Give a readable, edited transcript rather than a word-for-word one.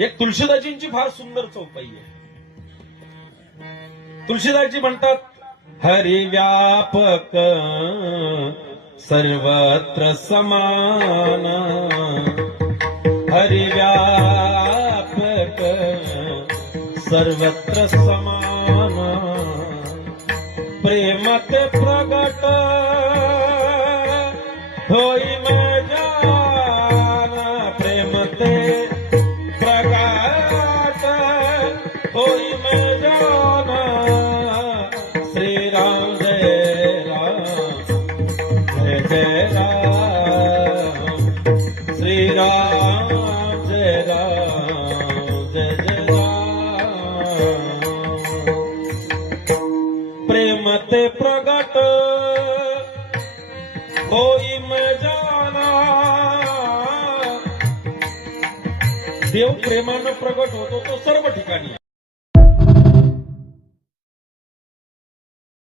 एक तुळशीदाजींची फार सुंदर चौपाई आहे. तुळशीदासजी म्हणतात, हरी व्यापक सर्वत्र समान, हरी व्यापक सर्वत्र समान, प्रेमत प्रगट होई मैं जान, प्रेमते प्रगट होई मैं जान, श्री राम जय राम जय जय राम, श्री राम जय राम जय जय राम, प्रेमते प्रगट होई मैं जाना. देव प्रेमानं प्रगट होतो तो सर्व ठिकाणी.